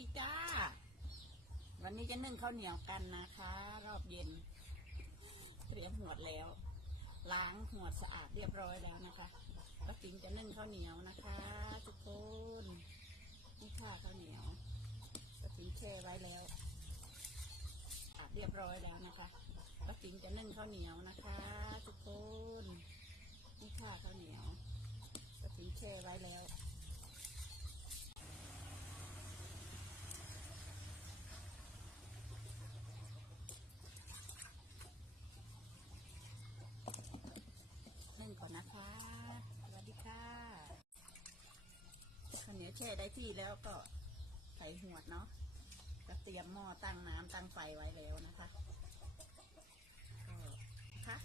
ดีจ้า วันนี้จะนึ่งข้าวเหนียวกันนะคะ รอบเย็น เตรียมหวดแล้ว ล้างหวดสะอาดเรียบร้อยแล้วนะคะก็จริงจะนึ่งข้าวเหนียวนะคะ ทุกคนนี่ค่ะข้าวเหนียวก็จริงแช่ไว้แล้วสะอาดเรียบร้อยแล้วนะคะก็จริงจะนึ่งข้าวเหนียวนะคะ ทุกคนนี่ค่ะข้าวเหนียวก็จริงแช่ไว้แล้ว นะคะสวัสดีค่ะข้าวเหนียวแช่ได้ที่แล้วก็ใส่หวดเนาะก็เตรียมหม้อตั้งน้ำตั้งไฟไว้แล้วนะคะก็ค่ะ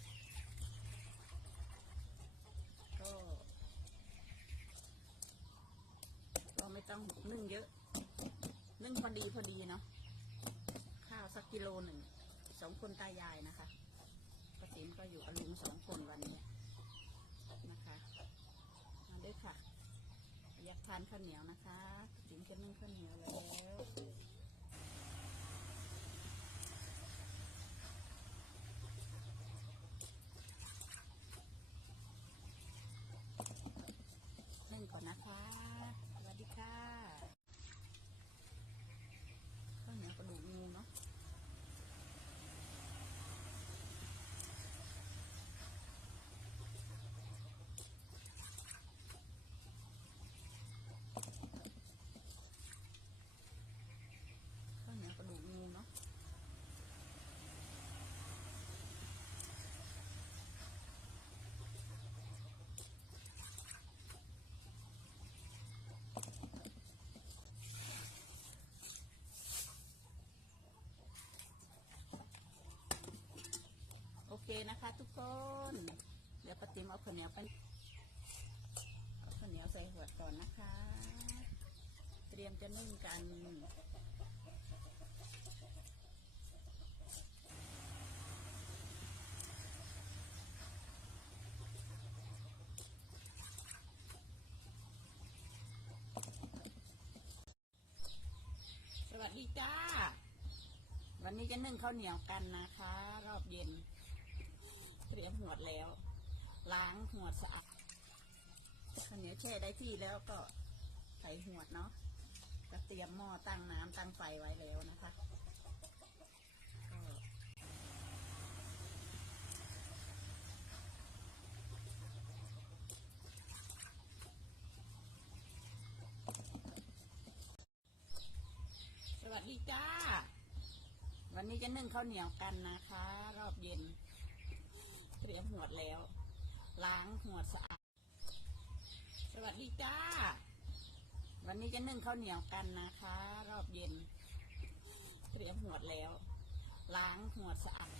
ก็ก็ไม่ต้องนึ่งเยอะ นึ่งพอดีพอดีเนาะข้าวสักกิโลหนึ่งสองคนตายายนะคะป้าติ๋มก็อยู่กับลุงสองคนวันนี้ ด้วยค่ะ อยากทานข้าวเหนียวนะคะจิ้มจะนึ่งข้าวเหนียวแล้ว นึ่งก่อนนะคะ สวัสดีค่ะ ข้าวเหนียวกระดูกงูเนาะ ข้าวเหนียวกระดูกงูเนาะ โอเค นะคะ ทุกคน เดี๋ยวปาติมเอาข้าวเหนียวไปเอาข้าวเหนียวใส่หัวก่อนนะคะ เตรียมจะนึ่งกันสวัสดีจ้า วันนี้จะนึ่งข้าวเหนียวกันนะคะ รอบเย็น เตรียมหวดแล้ว ล้างหวดสะอาดข้าวเหนียวแช่ได้ที่แล้วก็ใส่หวดเนาะก็เตรียมหม้อตั้งน้ำตั้งไฟไว้แล้วนะคะสวัสดีจ้า วันนี้จะนึ่งข้าวเหนียวกันนะคะ รอบเย็น เตรียมหวดแล้ว ล้างหวดสะอาด สวัสดีจ้า วันนี้จะนึ่งข้าวเหนียวกันนะคะ รอบเย็น เตรียมหวดแล้ว ล้างหวดสะอาด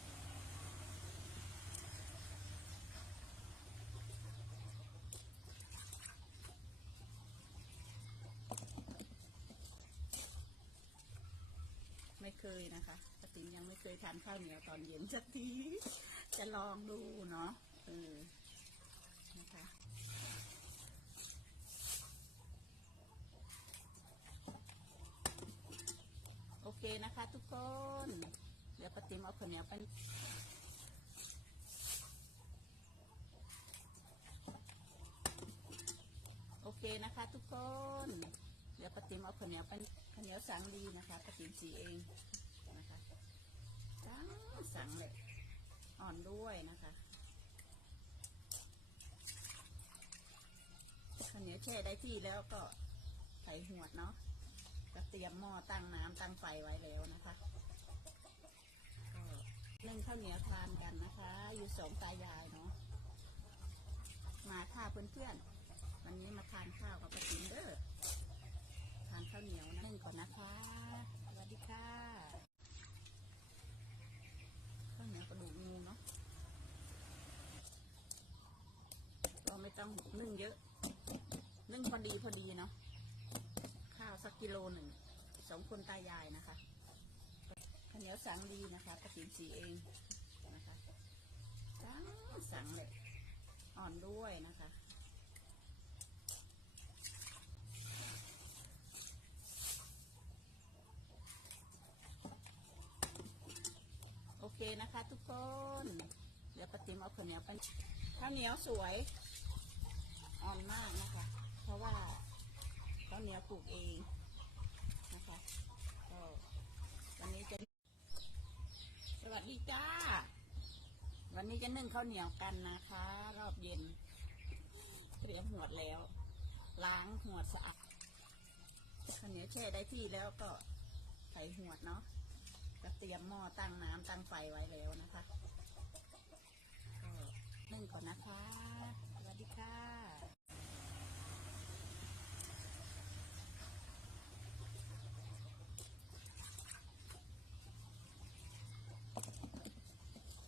ไม่เคยนะคะปกติยังไม่เคยทานข้าวเหนียวตอนเย็นสักที จะลองดูเนาะเออนะคะโอเคนะคะ ทุกคน เดี๋ยวปติมเอาข้าวเหนียวไปโอเคนะคะ ทุกคน เดี๋ยวปติมเอาข้าวเหนียวไปข้าวเหนียวสังดีนะคะปติมสีเองนะคะสังสังเลย อ่อนด้วยนะคะข้าวเหนียวแช่ได้ที่แล้วก็ใส่หวดเนาะก็เตรียมหม้อตั้งน้ำตั้งไฟไว้แล้วนะคะก็นึ่งข้าวเหนียวทานกันนะคะ อยู่สองตายายเนาะมาค่ะเพื่อนๆวันนี้มาทานข้าวกับป้าติ๋มเด้อ ต้องนึ่งเยอะ นึ่งพอดีพอดีเนาะข้าวสักกิโลหนึ่งสองคนตายายนะคะข้าวเหนียวสังดีนะคะประสินสีเองนะคะสังสังเลยอ่อนด้วยนะคะโอเคนะคะ ทุกคน เดี๋ยวปฏิมเอาข้าวเหนียวไปข้าวเหนียวสวย อ่อนมากนะคะ เพราะว่าข้าวเหนียวปลูกเองนะคะก็วันนี้จะสวัสดีจ้า วันนี้จะนึ่งข้าวเหนียวกันนะคะ รอบเย็น เตรียมหัวดแล้ว ล้างหัวดสะอาดข้าวเหนียวแช่ได้ที่แล้วก็ใส่หวดเนาะก็เตรียมหม้อตั้งน้ำตั้งไฟไว้แล้วนะคะก็นึ่งก่อนนะคะ สวัสดีค่ะ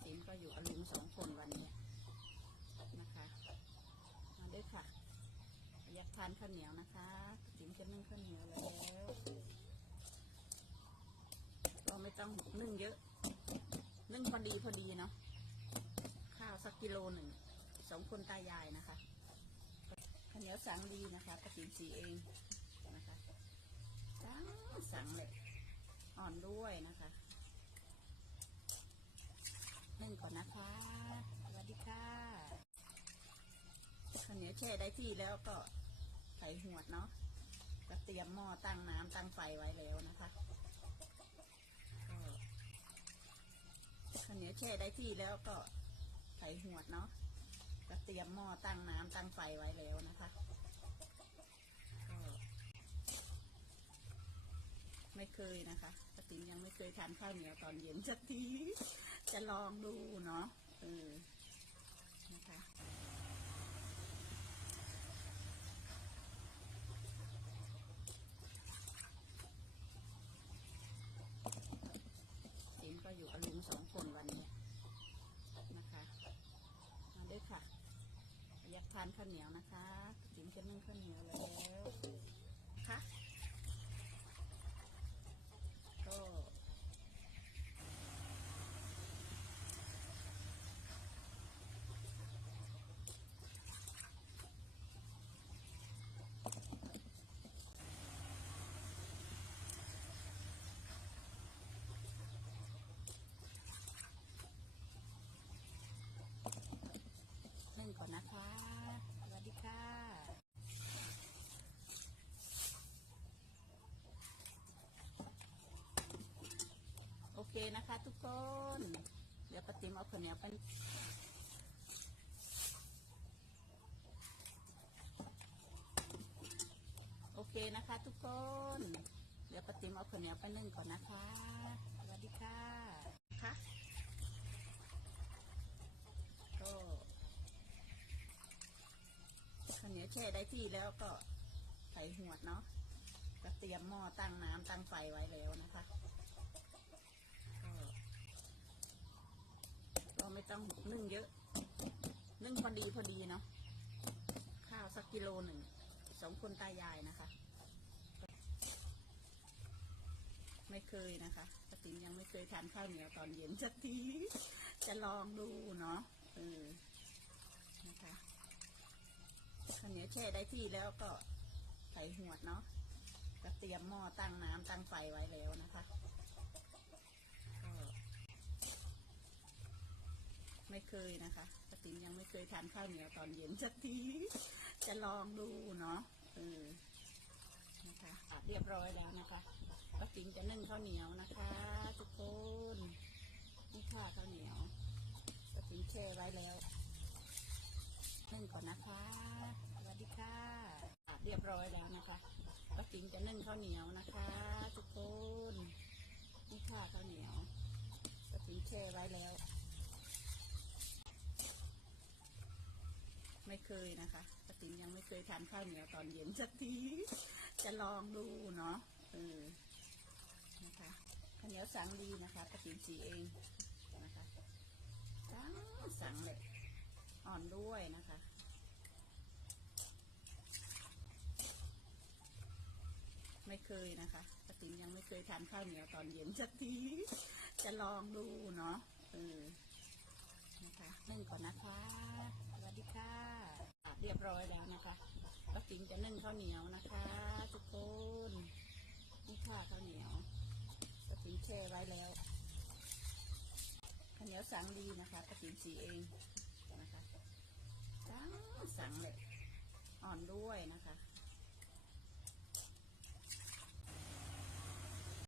ติ๋มก็อยู่กับลุงสองคนวันนี้นะคะมาด้วยค่ะ อยากทานข้าว เหนียวนะคะติ๋มจะนึ่งข้าวเหนียวแล้วก็ไม่ต้องนึ่งเยอะ นึ่งพอดีพอดีเนาะข้าวสักกิโลหนึ่งสองคนตายายนะคะข้าวเหนียวสังดีนะคะกระติ๋มสีเองนะคะสังสังเลยอ่อนด้วยนะคะนึ่งก่อนนะคะสวัสดีค่ะข้าวเหนียวแช่ได้ที่แล้วก็ ใส่หวดเนาะก็เตรียมหม้อตั้งน้ำตั้งไฟไว้แล้วนะคะข้าวเหนียวแช่ได้ที่แล้วก็ใส่หวดเนาะก็เตรียมหม้อตั้งน้ำตั้งไฟไว้แล้วนะคะไม่เคยนะคะปติมยังไม่เคยทานข้าวเหนียวตอนเย็นสักที จะลองดูเนาะเออนะคะ ติ๋ม ก็อยู่กับลุงสองคนวันนี้นะคะมาด้วยค่ะ อยากทานข้าวเหนียวนะคะติ๋มจะนึ่งข้าวเหนียวแล้วค่ะก็ นึ่งก่อนนะคะ สวัสดีค่ะ โอเค นะคะ ทุกคน เดี๋ยวปาติมเอาข้าวเหนียวไปโอเคนะคะ ทุกคน เดี๋ยวปาติมเอาข้าวเหนียวไปนึ่งก่อนนะคะสวัสดีค่ะค่ะก็ข้าวเหนียวแช่ได้ที่แล้วก็ใส่หวดเนาะก็เตรียมหม้อตั้งน้ำตั้งไฟไว้แล้วนะคะก็ก็ไม่ ต้องนึ่งเยอะ นึ่งพอดีพอดีเนาะข้าวสักกิโลหนึ่งสองคนตายายนะคะ ไม่เคยนะคะปติมยังไม่เคยทานข้าวเหนียวตอนเย็นสักที จะลองดูเนาะเออนะคะข้าวเหนียวแช่ได้ที่แล้วก็ใส่หัวดเนาะก็เตรียมหม้อตั้งน้ำตั้งไฟไว้แล้วนะคะก็ ไม่เคยนะคะปติมยังไม่เคยทานข้าวเหนียวตอนเย็นสักที จะลองดูเนาะเออนะคะะเรียบร้อยแล้วนะคะปติมจะนึ่งข้าวเหนียวนะคะ ทุกคนนี่ค่ะข้าวเหนียวกระถิ่นแช่ไว้แล้วนึ่งก่อนนะคะสวัสดีค่ะะเรียบร้อยแล้วนะคะกระถิ่นจะนึ่งข้าวเหนียวนะคะทุกคนนี่ค่ะข้าวเหนียวกระถิ่นแช่ไว้แล้ว ไม่เคยนะคะกระถิ่นยังไม่เคยทานข้าวเหนียวตอนเย็นสักที จะลองดูเนาะเออนะคะข้าวเหนียวสังดีนะคะกระถิ่นสีเองนะคะสังสังเลยอ่อนด้วยนะคะไม่เคยนะคะปติมยังไม่เคยทานข้าวเหนียวตอนเย็นสักที จะลองดูเนาะ เออ นะคะนึ่งก่อนนะคะ สวัสดีค่ะ เรียบร้อยแล้วนะคะปติมจะนึ่งข้าวเหนียวนะคะ ทุกคนนี่ค่ะข้าวเหนียวปติมแช่ไว้แล้วข้าวเหนียวสังดีนะคะป้าติ๋มสีเองนะคะสังสังเลยอ่อนด้วยนะคะ